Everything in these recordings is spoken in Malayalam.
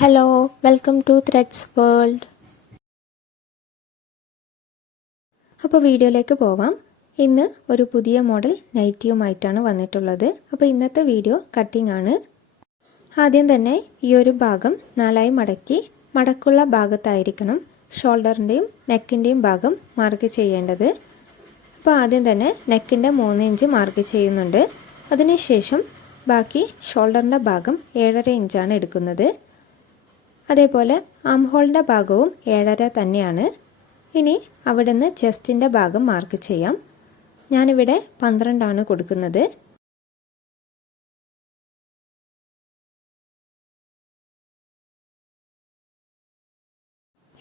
Hello welcome to threads world അപ്പോൾ വീഡിയോയിലേക്ക് പോവാം. ഇന്ന് ഒരു പുതിയ മോഡൽ നൈറ്റിയുമായിട്ടാണ് വന്നിട്ടുള്ളത്. അപ്പോൾ ഇന്നത്തെ വീഡിയോ കട്ടിംഗ് ആണ്. ആദ്യം തന്നെ ഈ ഒരു ഭാഗം നാലായി മടക്കി മടക്കുള്ള ഭാഗത്തായിരിക്കണം. ഷോൾഡറിന്റെയും നെക്കിന്റെയും ഭാഗം മാർക്ക് ചെയ്യേണ്ടത്. അപ്പോൾ ആദ്യം തന്നെ നെക്കിന്റെ മൂന്ന് ഇഞ്ച് മാർക്ക് ചെയ്യുന്നുണ്ട്. അതിനുശേഷം ബാക്കി ഷോൾഡറിന്റെ ഭാഗം ഏഴര ഇഞ്ചാണ് എടുക്കുന്നത്. അതേപോലെ അംഹോളിന്റെ ഭാഗവും ഏഴര തന്നെയാണ്. ഇനി അവിടെ നിന്ന് ചെസ്റ്റിന്റെ ഭാഗം മാർക്ക് ചെയ്യാം. ഞാനിവിടെ പന്ത്രണ്ടാണ് കൊടുക്കുന്നത്.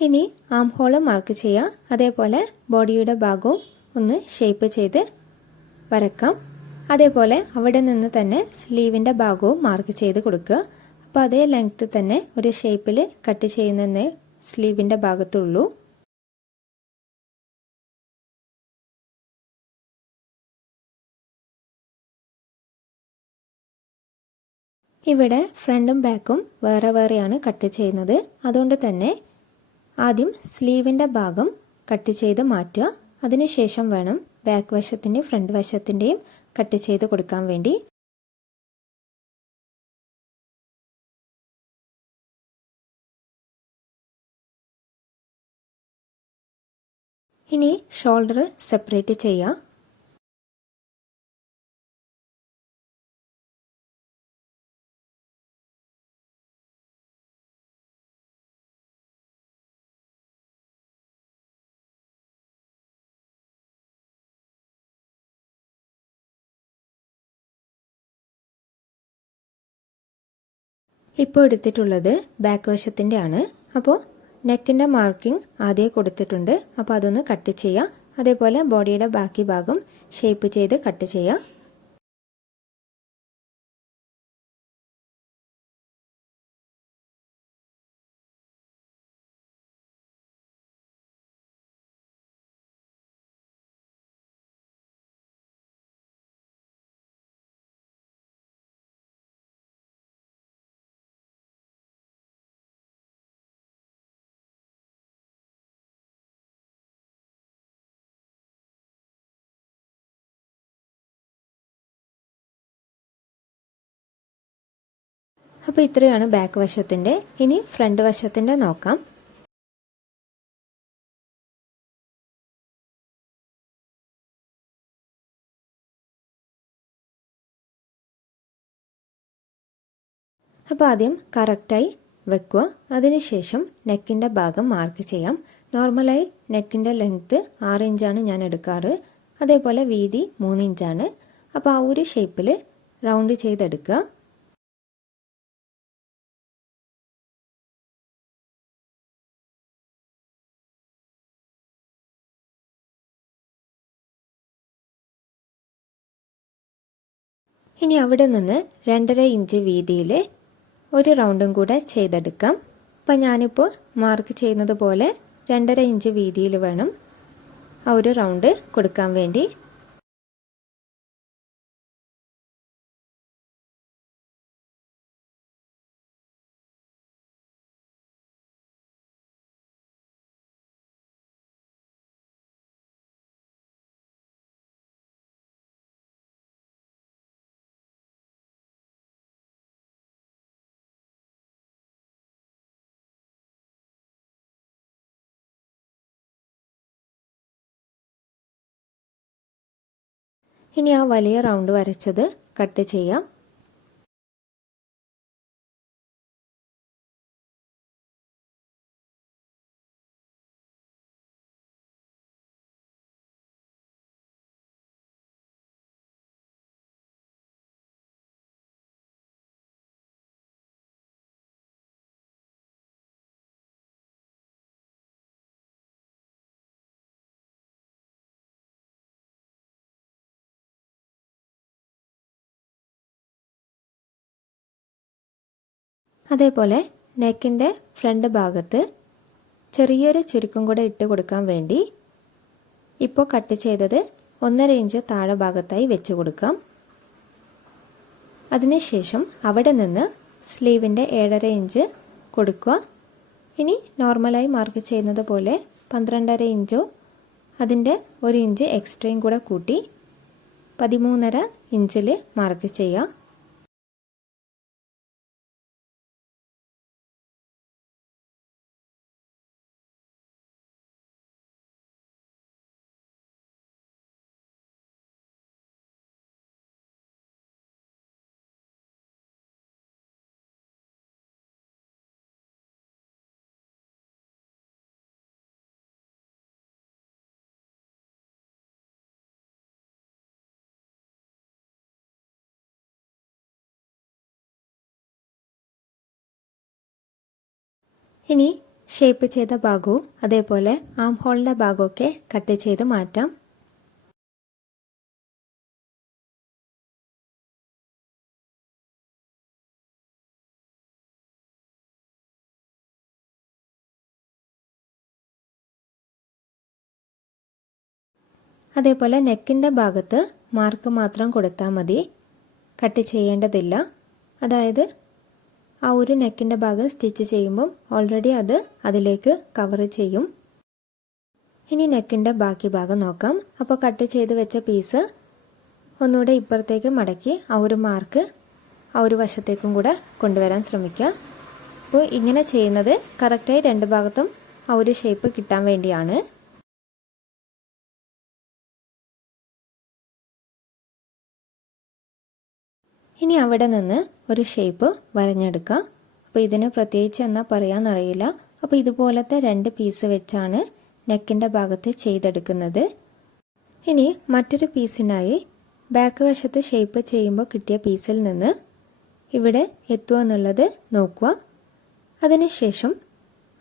ഇനി ആം ഹോൾ മാർക്ക് ചെയ്യാം. അതേപോലെ ബോഡിയുടെ ഭാഗവും ഒന്ന് ഷേപ്പ് ചെയ്ത് വരക്കാം. അതേപോലെ അവിടെ നിന്ന് തന്നെ സ്ലീവിന്റെ ഭാഗവും മാർക്ക് ചെയ്ത് കൊടുക്കുക. അപ്പോൾ അതേ ലെങ്ത്ത് തന്നെ ഒരു ഷേപ്പിൽ കട്ട് ചെയ്യുന്നതേ സ്ലീവിന്റെ ഭാഗത്തുള്ളൂ. ഇവിടെ ഫ്രണ്ടും ബാക്കും വേറെ വേറെയാണ് കട്ട് ചെയ്യുന്നത്. അതുകൊണ്ട് തന്നെ ആദ്യം സ്ലീവിന്റെ ഭാഗം കട്ട് ചെയ്ത് മാറ്റുക. അതിനുശേഷം വേണം ബാക്ക് വശത്തിന്റെയും ഫ്രണ്ട് വശത്തിന്റെയും കട്ട് ചെയ്ത് കൊടുക്കാൻ വേണ്ടി. ഇനി ഷോൾഡർ സെപ്പറേറ്റ് ചെയ്യാം. ഇപ്പോൾ എടുത്തിട്ടുള്ളത് ബാക്ക് വശത്തിന്റെ ആണ് അപ്പോൾ നെക്കിന്റെ മാർക്കിംഗ് ആദ്യം കൊടുത്തിട്ടുണ്ട്. അപ്പോൾ അതൊന്ന് കട്ട് ചെയ്യുക. അതേപോലെ ബോഡിയുടെ ബാക്കി ഭാഗം ഷേപ്പ് ചെയ്ത് കട്ട് ചെയ്യാം അപ്പോൾ ഇത്രയാണ് ബാക്ക് വശത്തിന്റെ. ഇനി ഫ്രണ്ട് വശത്തിന്റെ നോക്കാം. അപ്പോൾ ആദ്യം കറക്റ്റായി വെക്കുക. അതിനുശേഷം നെക്കിന്റെ ഭാഗം മാർക്ക് ചെയ്യാം. നോർമലായി നെക്കിന്റെ ലെങ്ത്ത് ആറ് ഇഞ്ചാണ് ഞാൻ എടുക്കാറ്. അതേപോലെ വീതി മൂന്ന് ഇഞ്ചാണ് അപ്പോൾ ആ ഒരു ഷേപ്പിൽ റൗണ്ട് ചെയ്തെടുക്കുക. ഇനി അവിടെ നിന്ന് രണ്ടര ഇഞ്ച് വീതിയിൽ ഒരു റൗണ്ടും കൂടെ ചെയ്തെടുക്കാം. അപ്പം ഞാനിപ്പോൾ മാർക്ക് ചെയ്യുന്നത് പോലെ രണ്ടര ഇഞ്ച് വീതിയിൽ വേണം ആ ഒരു റൗണ്ട് കൊടുക്കാൻ വേണ്ടി. ഇനി ആ വലിയ റൗണ്ട് വരച്ചത് കട്ട് ചെയ്യാം. അതേപോലെ നെക്കിന്റെ ഫ്രണ്ട് ഭാഗത്ത് ചെറിയൊരു ചുരുക്കം കൂടെ ഇട്ട് കൊടുക്കാൻ വേണ്ടി ഇപ്പോൾ കട്ട് ചെയ്തത് ഒന്നര ഇഞ്ച് താഴെ ഭാഗത്തായി വെച്ച് കൊടുക്കാം. അതിനുശേഷം അവിടെ നിന്ന് സ്ലീവിന്റെ ഏഴര ഇഞ്ച് കൊടുക്കുക. ഇനി നോർമലായി മാർക്ക് ചെയ്യുന്നത് പോലെ പന്ത്രണ്ടര ഇഞ്ചോ അതിന്റെ ഒരു ഇഞ്ച് എക്സ്ട്രയും കൂടെ കൂട്ടി പതിമൂന്നര ഇഞ്ചിൽ മാർക്ക് ചെയ്യുക ഇനി ഷേപ്പ് ചെയ്ത ഭാഗവും അതേപോലെ ആം ഹോളിന്റെ ഭാഗമൊക്കെ കട്ട് ചെയ്ത് മാറ്റാം. അതേപോലെ നെക്കിന്റെ ഭാഗത്ത് മാർക്ക് മാത്രം കൊടുത്താൽ മതി. കട്ട് ചെയ്യേണ്ടതില്ല. അതായത് ആ ഒരു നെക്കിന്റെ ഭാഗം സ്റ്റിച്ച് ചെയ്യുമ്പം ഓൾറെഡി അത് അതിലേക്ക് കവർ ചെയ്യും. ഇനി നെക്കിന്റെ ബാക്കി ഭാഗം നോക്കാം. അപ്പോൾ കട്ട് ചെയ്ത് വെച്ച പീസ് ഒന്നുകൂടെ ഇപ്പുറത്തേക്ക് മടക്കി ആ ഒരു മാർക്ക് ആ ഒരു വശത്തേക്കും കൂടെ കൊണ്ടുവരാൻ ശ്രമിക്കുക. അപ്പോൾ ഇങ്ങനെ ചെയ്യുന്നത് കറക്റ്റായി രണ്ട് ഭാഗത്തും ആ ഒരു ഷേപ്പ് കിട്ടാൻ വേണ്ടിയാണ്. അവിടെ നിന്ന് ഒരു ഷേപ്പ് വരഞ്ഞെടുക്കാം അപ്പോൾ ഇതിന് പ്രത്യേകിച്ച് എന്നാ പറയാന്നറിയില്ല. അപ്പോൾ ഇതുപോലത്തെ രണ്ട് പീസ് വെച്ചാണ് നെക്കിന്റെ ഭാഗത്ത് ചെയ്തെടുക്കുന്നത്. ഇനി മറ്റൊരു പീസിനായി ബാക്ക് വശത്ത് ഷേപ്പ് ചെയ്യുമ്പോൾ കിട്ടിയ പീസിൽ നിന്ന് ഇവിടെ എത്തുക എന്നുള്ളത് നോക്കുക. അതിനുശേഷം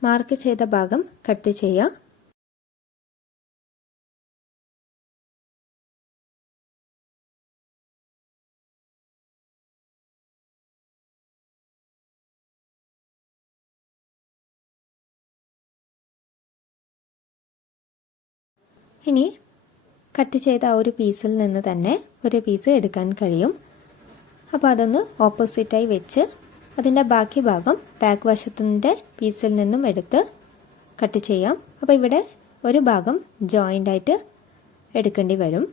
മാർക്ക് ചെയ്ത ഭാഗം കട്ട് ചെയ്യുക. ഇനി കട്ട് ചെയ്ത ആ ഒരു പീസിൽ നിന്ന് തന്നെ ഒരു പീസ് എടുക്കാൻ കഴിയും. അപ്പോൾ അതൊന്ന് ഓപ്പോസിറ്റായി വെച്ച് അതിന്റെ ബാക്കി ഭാഗം ബാക്ക് വശത്തിന്റെ പീസിൽ നിന്നും എടുത്ത് കട്ട് ചെയ്യാം. അപ്പോൾ ഇവിടെ ഒരു ഭാഗം ജോയിന്റായിട്ട് എടുക്കേണ്ടി വരും.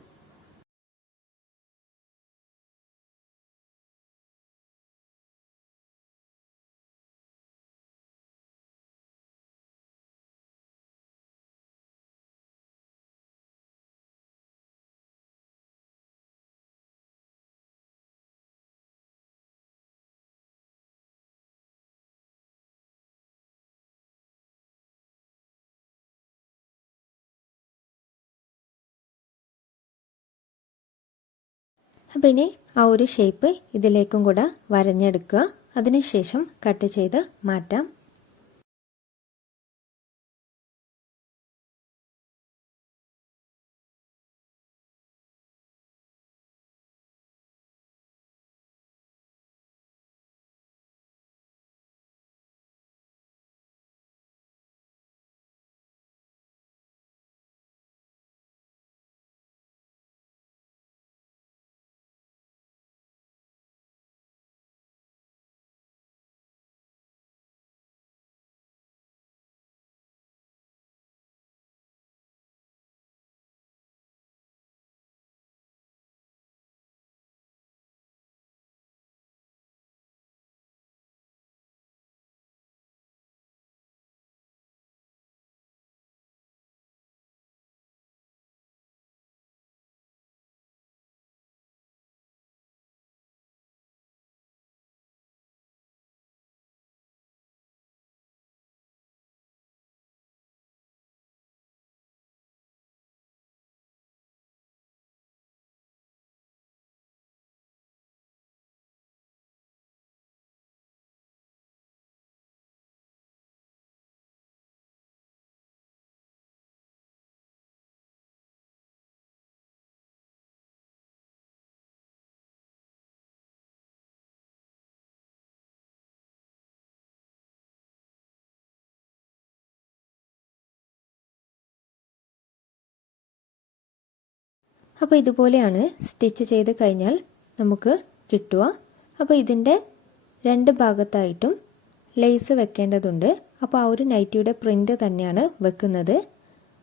അപ്പം ഇനി ആ ഒരു ഷേപ്പ് ഇതിലേക്കും കൂടെ വരഞ്ഞെടുക്കുക. അതിനുശേഷം കട്ട് ചെയ്ത് മാറ്റാം. അപ്പോൾ ഇതുപോലെയാണ് സ്റ്റിച്ച് ചെയ്ത് കഴിഞ്ഞാൽ നമുക്ക് കിട്ടുക. അപ്പോൾ ഇതിന്റെ രണ്ട് ഭാഗത്തായിട്ടും ലേസ് വെക്കേണ്ടതുണ്ട്. അപ്പോൾ ആ ഒരു നൈറ്റിയുടെ പ്രിന്റ് തന്നെയാണ് വെക്കുന്നത്.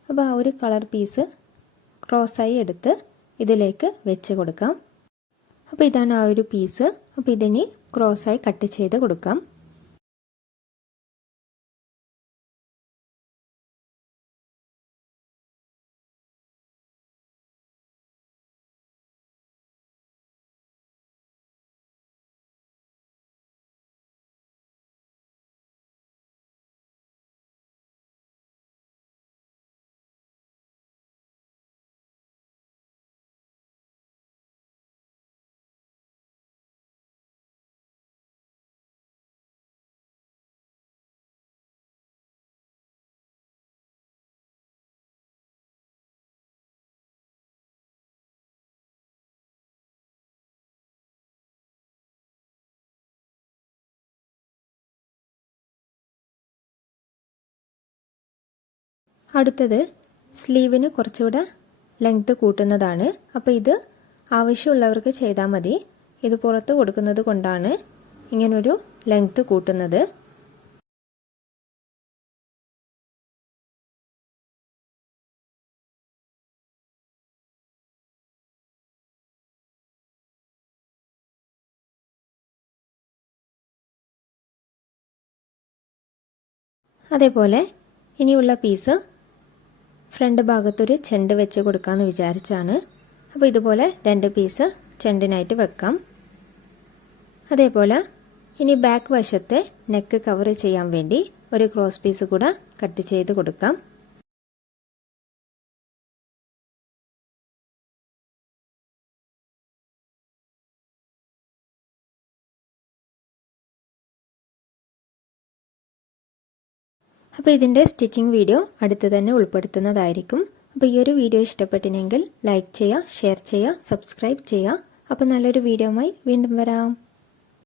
അപ്പോൾ ആ ഒരു കളർ പീസ് ക്രോസായി എടുത്ത് ഇതിലേക്ക് വെച്ച് കൊടുക്കാം. അപ്പോൾ ഇതാണ് ആ ഒരു പീസ്. അപ്പോൾ ഇതിനി ക്രോസായി കട്ട് ചെയ്ത് കൊടുക്കാം. അടുത്തത് സ്ലീവിന് കുറച്ചുകൂടെ ലെങ്ത് കൂട്ടുന്നതാണ്. അപ്പോൾ ഇത് ആവശ്യമുള്ളവർക്ക് ചെയ്താൽ മതി. ഇത് പുറത്ത് കൊടുക്കുന്നത് കൊണ്ടാണ് ഇങ്ങനൊരു ലെങ്ത് കൂട്ടുന്നത്. അതേപോലെ ഇനിയുള്ള പീസ് ഫ്രണ്ട് ഭാഗത്തൊരു ചെണ്ട് വെച്ച് കൊടുക്കാമെന്ന് വിചാരിച്ചാണ്. അപ്പോൾ ഇതുപോലെ രണ്ട് പീസ് ചെണ്ടിനായിട്ട് വെക്കാം. അതേപോലെ ഇനി ബാക്ക് വശത്തെ നെക്ക് കവർ ചെയ്യാൻ വേണ്ടി ഒരു ക്രോസ് പീസ് കൂടെ കട്ട് ചെയ്ത് കൊടുക്കാം. അപ്പോൾ ഇതിന്റെ സ്റ്റിച്ചിങ് വീഡിയോ അടുത്ത് തന്നെ ഉൾപ്പെടുത്തുന്നതായിരിക്കും. അപ്പോൾ ഈ ഒരു വീഡിയോ ഇഷ്ടപ്പെട്ടിനെങ്കിൽ ലൈക്ക് ചെയ്യുക ഷെയർ ചെയ്യുക സബ്സ്ക്രൈബ് ചെയ്യുക. അപ്പോൾ നല്ലൊരു വീഡിയോയുമായി വീണ്ടും വരാം.